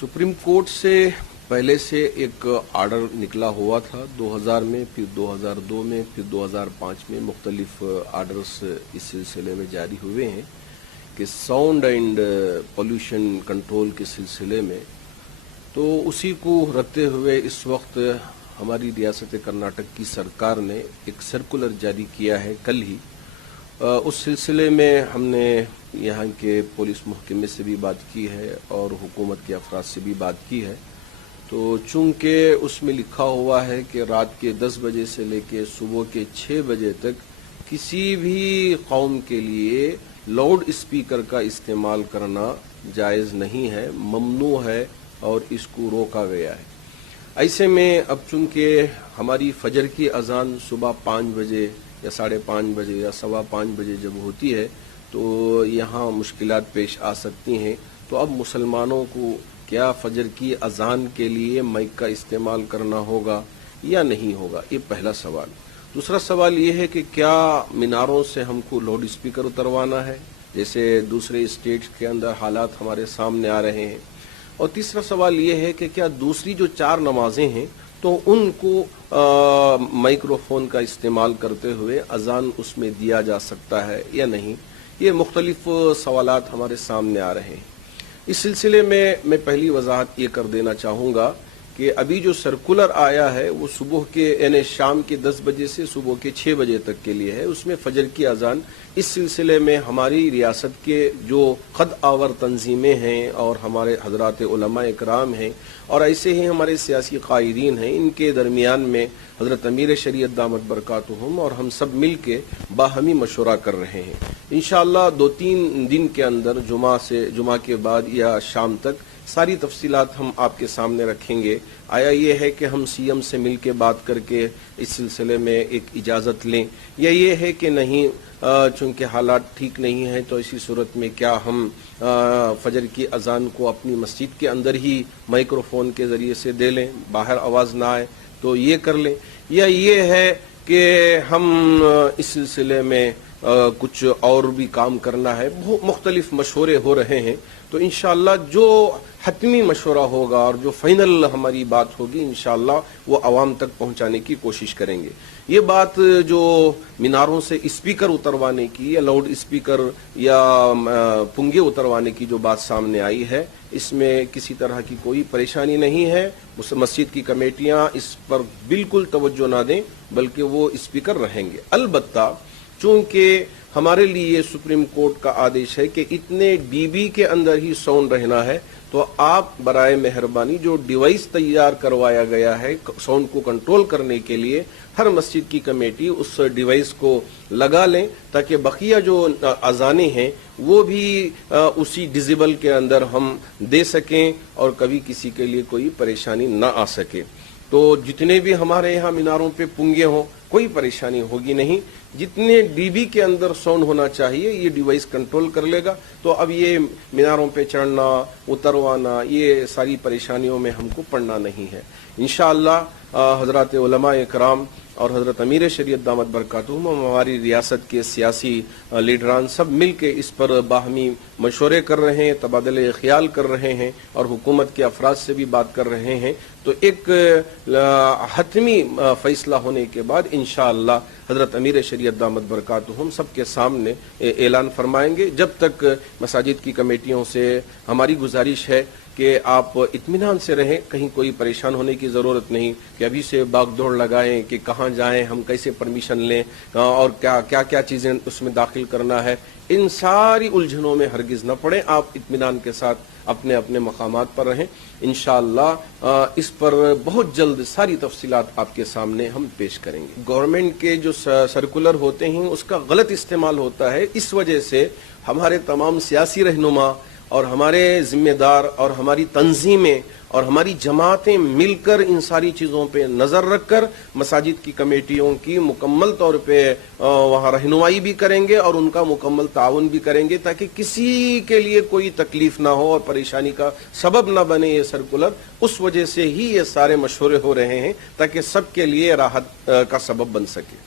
Supreme court से पहले से एक आर्डर निकला हुआ था 2000 में, फिर 2002 में, फिर 2005 में मुख्तलिफ आर्डर्स इस सिलसिले में जारी हुए हैं कि साउंड एंड पोल्यूशन कंट्रोल के सिलसिले में। तो उसी को रखते हुए इस वक्त हमारी रियासत कर्नाटक की सरकार ने एक सर्कुलर जारी किया है कल ही। उस सिलसिले में हमने यहाँ के पुलिस महकमे से भी बात की है और हुकूमत के अफराद से भी बात की है। तो चूंकि उसमें लिखा हुआ है कि रात के 10 बजे से लेकर सुबह के 6 बजे तक किसी भी कौम के लिए लाउड स्पीकर का इस्तेमाल करना जायज़ नहीं है, ममनू है और इसको रोका गया है। ऐसे में अब चूंकि हमारी फजर की अजान सुबह 5 बजे या 5:30 बजे या 5:15 बजे जब होती है तो यहाँ मुश्किलात पेश आ सकती हैं। तो अब मुसलमानों को क्या फजर की अजान के लिए माइक का इस्तेमाल करना होगा या नहीं होगा, ये पहला सवाल। दूसरा सवाल ये है कि क्या मीनारों से हमको लाउड स्पीकर उतरवाना है, जैसे दूसरे स्टेट्स के अंदर हालात हमारे सामने आ रहे हैं। और तीसरा सवाल ये है कि क्या दूसरी जो 4 नमाजें हैं तो उनको माइक्रोफोन का इस्तेमाल करते हुए अजान उसमें दिया जा सकता है या नहीं। ये मुख्तलिफ सवालात हमारे सामने आ रहे हैं। इस सिलसिले में मैं पहली वजाहत ये कर देना चाहूँगा कि अभी जो सर्कुलर आया है वो सुबह के यानी शाम के 10 बजे से सुबह के 6 बजे तक के लिए है। उसमें फजर की अजान इस सिलसिले में हमारी रियासत के जो खद आवर तंजीमें हैं और हमारे हजरात उलमा इकराम हैं और ऐसे ही हमारे सियासी कायदीन हैं, इनके दरमियान में हजरत अमीर शरीयत दामत बरकातुहुम और हम सब मिल के बाहमी मशवरा कर रहे हैं। इंशाअल्लाह 2-3 दिन के अंदर जुमा के बाद या शाम तक सारी तफसीलात हम आपके सामने रखेंगे। आया ये है कि हम सीएम से मिल के बात करके इस सिलसिले में एक इजाज़त लें, या ये है कि नहीं चूँकि हालात ठीक नहीं हैं तो इसी सूरत में क्या हम फजर की अजान को अपनी मस्जिद के अंदर ही माइक्रोफोन के ज़रिए से दे लें, बाहर आवाज़ ना आए तो ये कर लें, या ये है कि हम इस सिलसिले में कुछ और भी काम करना है। मुख्तलिफ मशवरे हो रहे हैं। तो इंशाअल्लाह जो हतमी मशवरा होगा और जो फाइनल हमारी बात होगी इंशाअल्लाह वो आवाम तक पहुंचाने की कोशिश करेंगे। ये बात जो मीनारों से स्पीकर उतरवाने की या लाउड स्पीकर या पुंगे उतरवाने की जो बात सामने आई है, इसमें किसी तरह की कोई परेशानी नहीं है। उस मस्जिद की कमेटियां इस पर बिल्कुल तवज्जो ना दें, बल्कि वो स्पीकर रहेंगे। अलबत्ता चूंकि हमारे लिए सुप्रीम कोर्ट का आदेश है कि इतने डीबी के अंदर ही साउंड रहना है, तो आप बराए मेहरबानी जो डिवाइस तैयार करवाया गया है साउंड को कंट्रोल करने के लिए, हर मस्जिद की कमेटी उस डिवाइस को लगा लें ताकि बकिया जो अजानें हैं वो भी उसी डिजिबल के अंदर हम दे सकें और कभी किसी के लिए कोई परेशानी ना आ सके। तो जितने भी हमारे यहाँ मीनारों पे पुंगे हों कोई परेशानी होगी नहीं। जितने डीबी के अंदर साउंड होना चाहिए ये डिवाइस कंट्रोल कर लेगा। तो अब ये मीनारों पे चढ़ना उतरवाना ये सारी परेशानियों में हमको पड़ना नहीं है। इंशाअल्लाह हजरत उलमा इकराम और हजरत अमीर शरीयत दामत बरकातुहुम हमारी रियासत के सियासी लीडरान सब मिल के इस पर बाहमी मशवरे कर रहे हैं, तबादले ख्याल कर रहे हैं और हुकूमत के अफराद से भी बात कर रहे हैं। तो एक हतमी फैसला होने के बाद इंशाअल्लाह हजरत अमीर शरीयत दामत बरकातुहुम सबके सामने ऐलान फरमाएंगे। जब तक मसाजिद की कमेटियों से हमारी गुजारिश है कि आप इत्मीनान से रहें, कहीं कोई परेशान होने की ज़रूरत नहीं कि अभी से भाग-दौड़ लगाएं कि कहाँ जाएं, हम कैसे परमिशन लें और क्या चीज़ें उसमें दाखिल करना है। इन सारी उलझनों में हरगिज़ न पड़ें। आप इत्मीनान के साथ अपने अपने मकामात पर रहें। इंशाअल्लाह इस पर बहुत जल्द सारी तफसीलात आपके सामने हम पेश करेंगे। गवर्नमेंट के जो सर्कुलर होते हैं उसका गलत इस्तेमाल होता है। इस वजह से हमारे तमाम सियासी रहनुमा और हमारे जिम्मेदार और हमारी तंजीमें और हमारी जमातें मिलकर इन सारी चीज़ों पे नज़र रखकर मसाजिद की कमेटियों की मुकम्मल तौर पे वहाँ रहनुमाई भी करेंगे और उनका मुकम्मल ताउन भी करेंगे ताकि किसी के लिए कोई तकलीफ ना हो और परेशानी का सबब ना बने ये सर्कुलर। उस वजह से ही ये सारे मशवरे हो रहे हैं ताकि सबके लिए राहत का सबब बन सके।